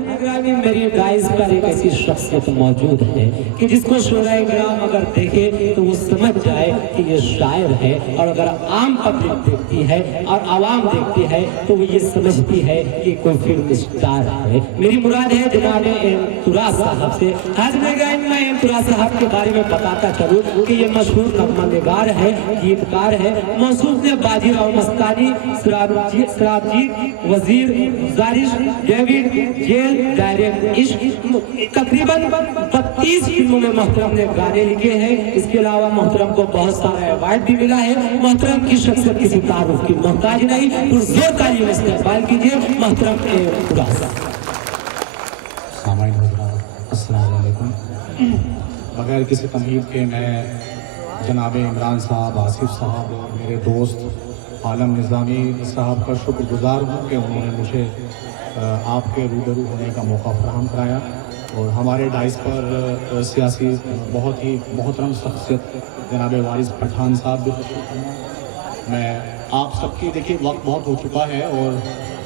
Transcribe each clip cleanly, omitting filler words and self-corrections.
نگرانی میری ڈائز پر ایک ایسی شخصیت موجود ہے کہ جس کو شعراء کرام اگر دیکھے تو وہ سمجھ جائے کہ یہ شاعر ہے، اور اگر عام پبلک دیکھتی ہے اور عوام دیکھتی ہے تو وہ یہ سمجھتی ہے کہ کوئی فلم اسٹار ہے۔ میری مراد ہے جناب امتراز صاحب سے۔ آج میں امتراز صاحب کے بارے میں بتاتا چلوں کہ یہ مشہور نغمہ نگار ہے، گیتکار ہے، موصوف نے باجی راؤ مستانی، سرابجیت، وزیر، گزارش، ڈیوڈ، جیل، ڈائریکٹ عشق، تقریباً 32 فلموں میں محترم نے گانے لکھے ہیں۔ اس کے علاوہ محترم کو بہت سارا ایوارڈ بھی ملا ہے۔ محترم کی شخصیت کسی تعارف کی محتاج نہیں، پرزور تعلیم استقبال کیجیے محترم امتراز۔ سامعین حضرات السلام علیکم۔ بغیر کسی تمہید کے میں جناب عمران صاحب، آصف صاحب اور میرے دوست عالم نظامی صاحب کا شکر گزار ہوں کہ انہوں نے مجھے آپ کے روبرو ہونے کا موقع فراہم کرایا، اور ہمارے ڈائز پر سیاسی بہت ہی محترم شخصیت جناب وارث پٹھان صاحب بھی تشریف فرما۔ میں آپ سب کی دیکھیے وقت بہت ہو چکا ہے اور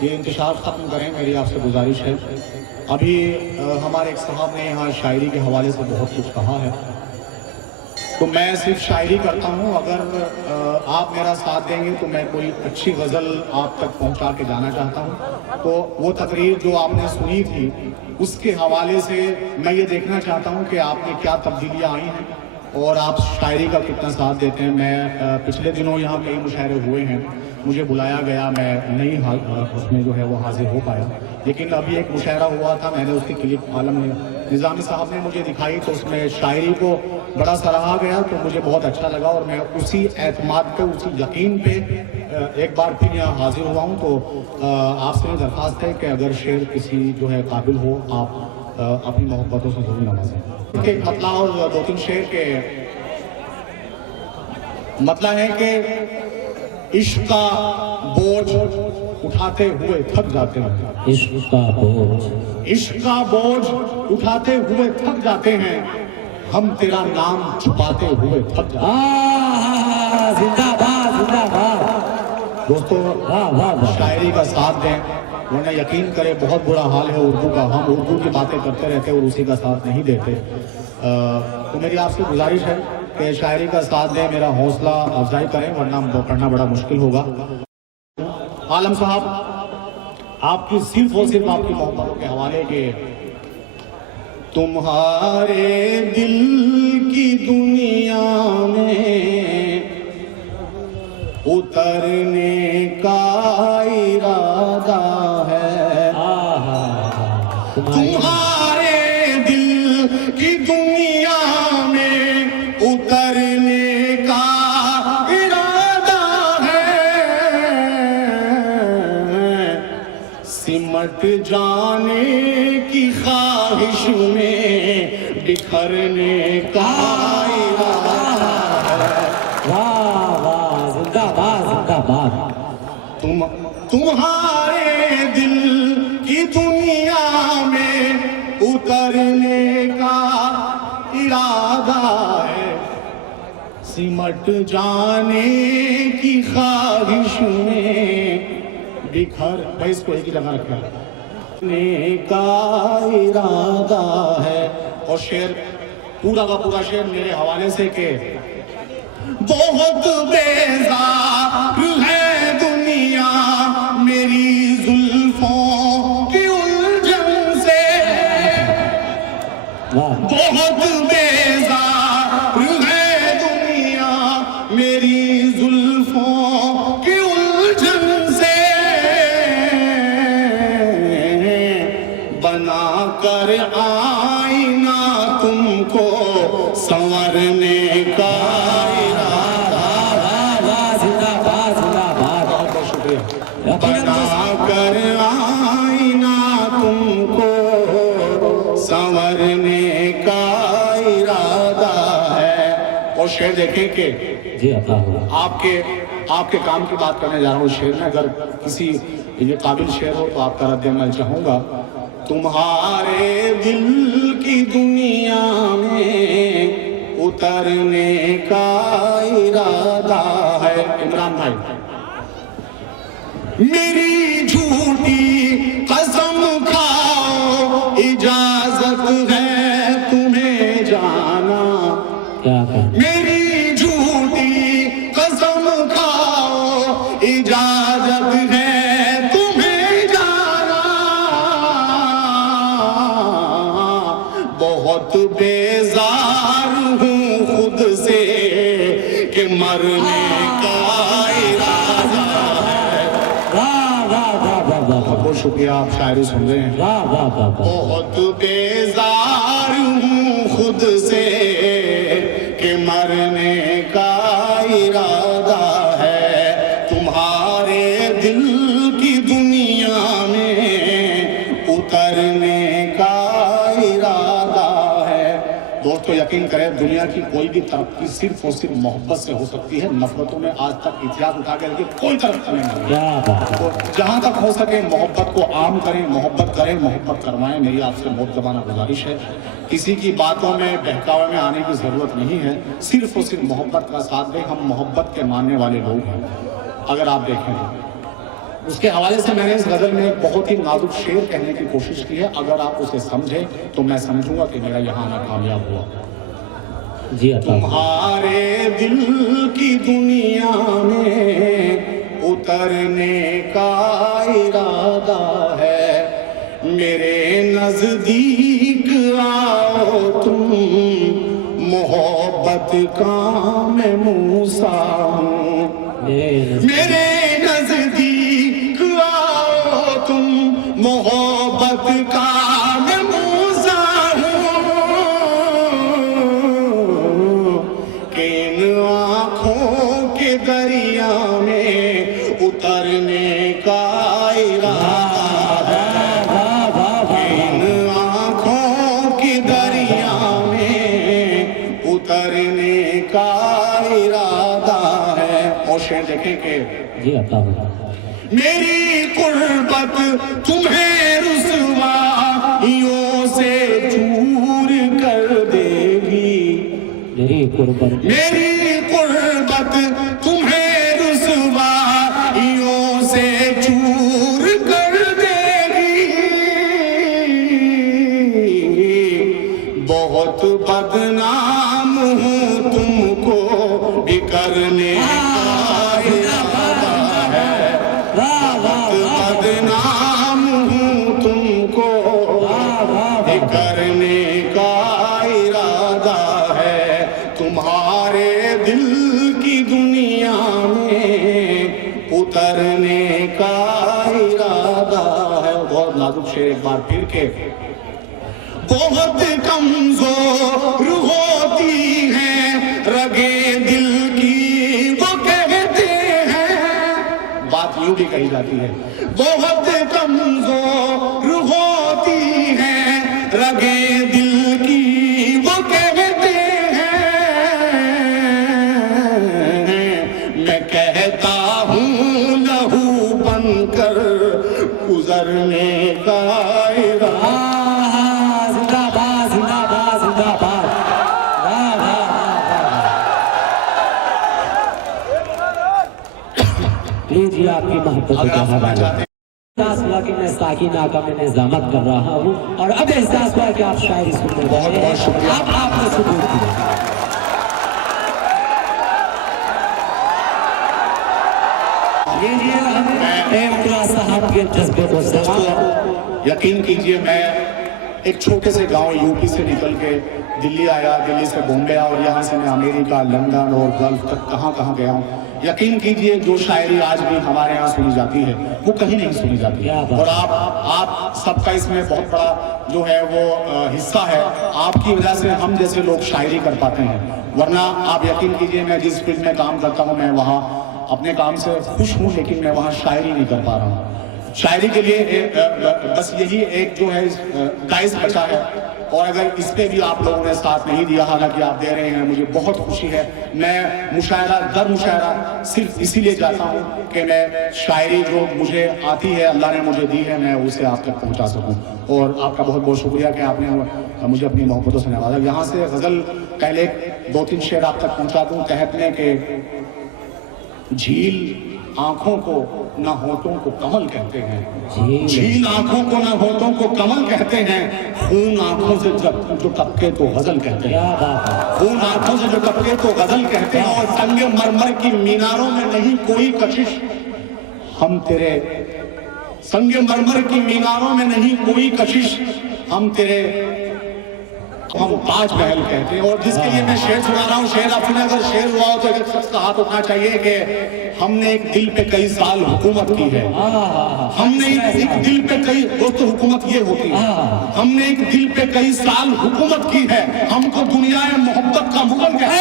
یہ انتشار ختم کریں، میری آپ سے گزارش ہے۔ ابھی ہمارے ایک صاحب نے یہاں شاعری کے حوالے سے بہت کچھ کہا ہے، تو میں صرف شاعری کرتا ہوں۔ اگر آپ میرا ساتھ دیں گے تو میں کوئی اچھی غزل آپ تک پہنچا کے جانا چاہتا ہوں۔ تو وہ تقریر جو آپ نے سنی تھی اس کے حوالے سے میں یہ دیکھنا چاہتا ہوں کہ آپ نے کیا تبدیلیاں آئی ہیں اور آپ شاعری کا کتنا ساتھ دیتے ہیں۔ میں پچھلے دنوں یہاں کئی مشاعرے ہوئے ہیں، مجھے بلایا گیا، میں نہیں اس میں جو ہے وہ حاضر ہو پایا، لیکن ابھی ایک مشاعرہ ہوا تھا، میں نے اس کی کلپ عالم نظامی صاحب نے مجھے دکھائی تو اس میں شاعری کو بڑا سراہا گیا، تو مجھے بہت اچھا لگا، اور میں اسی اعتماد پہ، اسی یقین پہ ایک بار پھر یہاں حاضر ہوا ہوں۔ تو آپ سے درخواست ہے کہ اگر شعر کسی جو ہے قابل ہو، آپ اپنی محبتوں سے ضرور نوازیں۔ ایک مطلع اور دو تین شعر کے مطلع ہے کہ عشق کا بوجھ اٹھاتے ہوئے تھک جاتے ہیں، عشق کا بوجھ، عشق کا بوجھ اٹھاتے ہوئے تھک جاتے ہیں، ہم تیرا نام چھپاتے ہوئے تھک جاتے ہیں۔ زندہ باد، زندہ باد دوستو شاعری کا ساتھ دیں، ورنہ یقین کرے بہت برا حال ہے اردو کا، ہم اردو کی باتیں کرتے رہتے اور اسی کا ساتھ نہیں دیتے۔ تو میری آپ سے گزارش ہے کہ شاعری کا ساتھ دیں، میرا حوصلہ افزائی کریں، ورنہ پڑھنا بڑا مشکل ہوگا۔ عالم صاحب، آپ کی صرف اور صرف آپ کی محبتوں کے حوالے کے تمہارے دل کی دنیا میں اترنے کا ارادہ ہے، تمہارے دل کی دنیا میں اترنے کا ارادہ ہے، سمٹ جانے کی خواہش میں بکھرنے کا ارادہ ہے۔ تمہارے دل کی دنیا میں اترنے کا ارادہ ہے، سمٹ جانے کی خواہش میں بکھر، بھائی اس کو ایک ہی جگہ رکھنے کا ارادہ ہے۔ اور شعر پورا کا پورا شعر میرے حوالے سے کہ بہت بیزار ہے دنیا میری زلفوں کی الجھن سے، بہت بیزار ہے دنیا میری زلفوں کی الجھن سے، بنا کر آئینہ تم کو سنورنے کا بنا کر آئینہ تم کو سنورنے کا ارادہ ہے۔ اور شعر دیکھیں کہ آپ کے کام کی بات کرنے جا رہا ہوں شعر میں، اگر کسی یہ قابل شعر ہو تو آپ کا رد عمل چاہوں گا۔ تمہارے دل کی دنیا میں اترنے کا ارادہ ہے۔ عمران بھائی، میری جھوٹی قسم کھاؤ بہت بیزار ہوں خود سے کہ مرنے کا ارادہ ہے. بہت شکریہ, آپ شاعری سن رہے ہیں. بہت بیزار ہوں خود سے کہ مرنے کا ارادہ ہے, تمہارے دل کی دنیا میں اترنے کا ارادہ ہے. دوستو یقین کریں, دنیا کی کوئی بھی ترقی صرف اور صرف محبت سے ہو سکتی ہے. نفرتوں میں آج تک اتحاد اٹھا کے رکھے کوئی ترقی نہیں ہوئی. تو جہاں تک ہو سکے محبت کو عام کریں, محبت کریں, محبت کروائیں. میری آپ سے بہت زبانہ گزارش ہے, کسی کی باتوں میں بہکاوے میں آنے کی ضرورت نہیں ہے, صرف اور صرف محبت کا ساتھ دیں. ہم محبت کے ماننے والے لوگ ہیں. اگر آپ دیکھیں اس کے حوالے سے میں نے اس غزل میں ایک بہت ہی نازک شعر کہنے کی کوشش کی ہے. اگر آپ اسے سمجھیں تو میں سمجھوں گا کہ میرا یہاں آنا کامیاب ہوا. تمہارے دل کی دنیا میں اترنے کا ارادہ ہے, میرے نزدیک آؤ تم, محبت کا میں موسیٰ ہوں. میرے نزدیک آؤ تم, محبت کا میں موسیٰ ہوں, کہ ان آنکھوں کے دریا میں اترنے کا ارادہ ہے, ان آنکھوں کے دریا میں اترنے کا ارادہ ہے. اور شعر دیکھیں کہ میری قربت تمہیں رسوائیوں سے دور کر دے گی, میری قربت تمہیں رسوائیوں سے دور کر دے گی. بہت بدنام ہوں تم کو بکرنے کا ارادہ ہے, بہت بدنام ہوں تم کو بکرنے کا ارادہ ہے, تمہارے دل کی دنیا میں اترنے کا ارادہ ہے. بہت نازک شعر ایک بار پھر کے. بہت کمزور ہوتی ہیں رگیں دل کی, وہ کہتے ہیں, بات یوں بھی کہی جاتی ہے, بہت کمزور ہوتی ہیں رگیں دل کی, وہ کہتے ہیں, میں کہتا ہوں لہو بن کر گزرنے کا ارادہ. لیجیے آپ کی محبت کا حوالہ. احساس ہوا کہ میں ساکن آقا میں نظامت کر رہا ہوں, اور اب احساس ہوا کہ آپ شاعری سننے بہت بہت شکریہ. اب آپ نے ثبوت کیا. لیجیے ہمیں احمداللہ صاحب کے جذبے کو سلام. یقین کیجئے میں ایک چھوٹے سے گاؤں یو پی سے نکل کے دلی آیا, دلی سے بومبے آیا, اور یہاں سے میں امریکہ, لندن اور گلف تک کہاں کہاں گیا ہوں. یقین کیجئے جو شاعری آج بھی ہمارے یہاں سنی جاتی ہے وہ کہیں نہیں سنی جاتی, اور آپ سب کا اس میں بہت بڑا جو ہے وہ حصہ ہے. آپ کی وجہ سے ہم جیسے لوگ شاعری کر پاتے ہیں, ورنہ آپ یقین کیجئے میں جس فیلڈ میں کام کرتا ہوں میں وہاں اپنے کام سے خوش ہوں, لیکن میں وہاں شاعری نہیں کر پا رہا ہوں. شاعری کے لیے بس یہی ایک جو ہے دائز بچا ہے, اور اگر اس پہ بھی آپ لوگوں نے ساتھ نہیں دیا, حالانکہ آپ دے رہے ہیں, مجھے بہت خوشی ہے. میں مشاعرہ در مشاعرہ صرف اسی لیے جاتا ہوں کہ میں شاعری جو مجھے آتی ہے, اللہ نے مجھے دی ہے, میں اسے آپ تک پہنچا سکوں. اور آپ کا بہت بہت شکریہ کہ آپ نے مجھے اپنی محبتوں سے نوازا. یہاں سے غزل پہلے 2-3 شعر آپ تک پہنچا دوں. تحت میں کہ جھیل آنکھوں کو نہ ہونٹوں کو کمل کہتے ہیں, جھیل آنکھوں کو نہ ہونٹوں کو کمل کہتے ہیں, خون آنکھوں سے جو ٹپکے تو غزل کہتے ہیں, خون آنکھوں سے جو ٹپکے تو غزل کہتے ہیں. اور سنگ مرمر کی میناروں میں نہیں کوئی کشش, ہم تیرے سنگ مرمر کی میناروں میں نہیں کوئی کشش, ہم تیرے ہم تاج محل کہتے ہیں. اور جس کے لیے میں شعر سنا رہا ہوں, شعر آپ سنیں, اگر شعر ہوا ہو تو ایک شخص کا ہاتھ اٹھنا چاہیے کہ ہم نے ایک دل پہ کئی سال حکومت کی ہے. ہم نے ایک دل پہ کئی, دوستو حکومت یہ ہوتی ہے, ہم نے ایک دل پہ کئی سال حکومت کی ہے, ہم کو دنیا محبت کا مغل کہتے ہیں.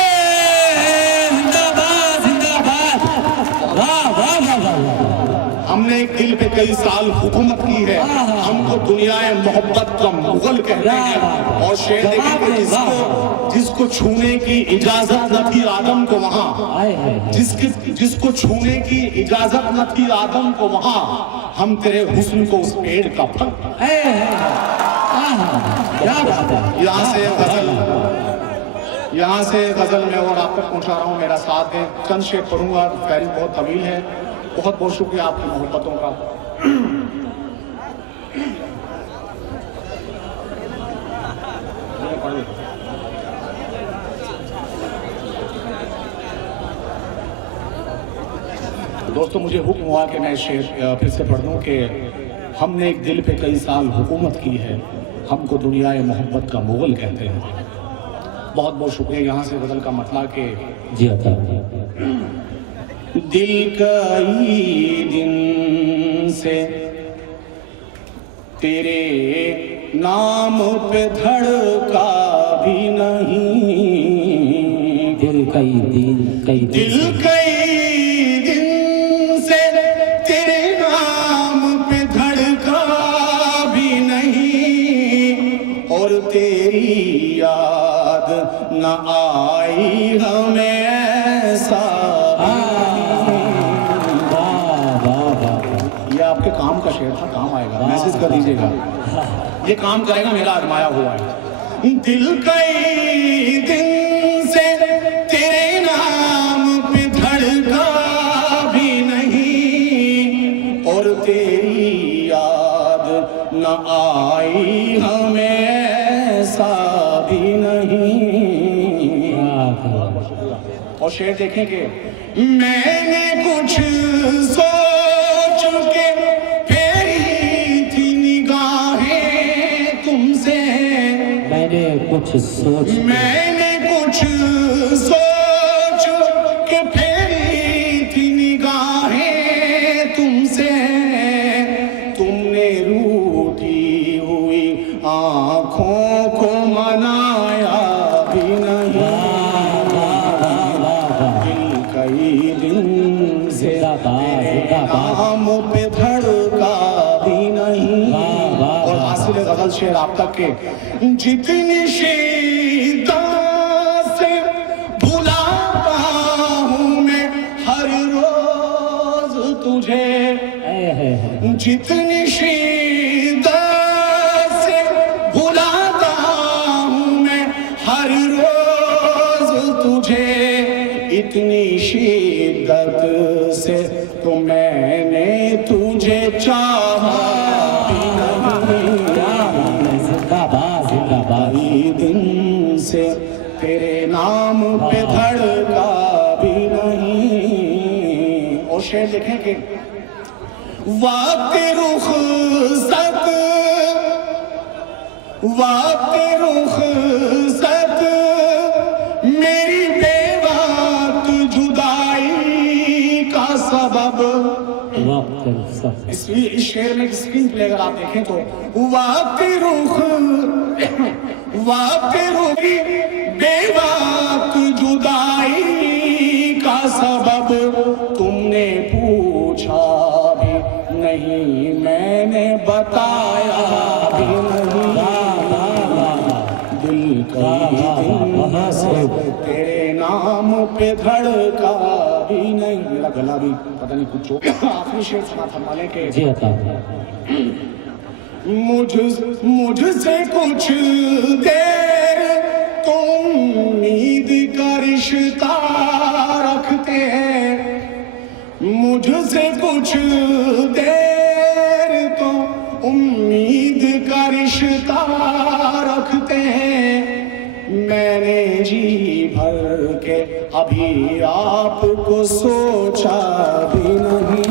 ہم نے ایک دل پہ کئی سال حکومت کی ہے, ہم کو دنیا محبت کا مغل کہتے ہیں. اور شعر دیکھیں کہ جس کو چھونے کی اجازت نہ تھی آدم کو وہاں, جس کو چھونے کی اجازت نہ تھی آدم کو وہاں, ہم تیرے حسن کو اس پیڑ کا پھل. یہاں سے غزل میں اور آپ تک پہنچا رہا ہوں, میرا ساتھ ہے. چند شعر پڑھوں گا, فہرست بہت طویل ہے. بہت بہت شکریہ آپ کی محبتوں کا. دوستو مجھے حکم ہوا کہ میں شعر پھر سے پڑھ دوں کہ ہم نے ایک دل پہ کئی سال حکومت کی ہے, ہم کو دنیا محبت کا مغل کہتے ہیں. بہت بہت شکریہ. یہاں سے غزل کا مطلع کہ جی عطا. دل کئی دن سے تیرے نام پہ دھڑکا بھی نہیں, دل کئی دن سے تیرے نام پہ دھڑکا بھی نہیں, اور تیری یاد نہ آئی ہمیں ایسا. یہ آپ کے کام کا شعر تھا, کام آئے گا, میسج کر دیجیے گا, یہ کام کرے گا, میرا آزمایا ہوا ہے. دل کئی دن سے تیرے نام پہ دھڑکا بھی نہیں, اور تیری یاد نہ آئی ہمیں ایسا بھی نہیں. اور شعر دیکھیں کہ میں نے کچھ سوچ کے پھیری تھی نگاہیں تم سے, میں نے کچھ سوچ کے پھیری تھی نگاہیں تم سے, تم نے روٹھی ہوئی آنکھوں کو منایا بھی نہیں. دل کئی دن سے نام پہ دھڑکا بھی نہیں. اور حاصل غزل شعر آپ تک کے جتنی شدت سے بھلاتا ہوں میں ہر روز تجھے, جتنی شدت سے بھلاتا ہوں میں ہر روز تجھے, اتنی شدت سے تو میں نے تجھے چاہا بھی نہیں. دن سے تیرے نام پہ دھڑکا بھی نہیں. اور شعر دیکھیں کہ وقت رخصت میری بے وقت جدائی کا سبب. اس شعر میں اسکرین پلے اگر آپ دیکھیں تو وقت بے وقت جدائی کا سبب, تم نے پوچھا بھی نہیں, میں نے بتایا بھی نہیں. دل کئی دن سے تیرے نام پہ دھڑکا بھی نہیں. میرا گلا بھی پتہ نہیں کچھ ہو گیا. آخری شعر سنا تھا مالے کے جی عطا. مجھ سے کچھ دیر تم امید کا رشتہ رکھتے ہیں, مجھ سے کچھ دیر تو امید کا رشتہ رکھتے ہیں. میں نے جی بھر کے ابھی آپ کو سوچا بھی نہیں.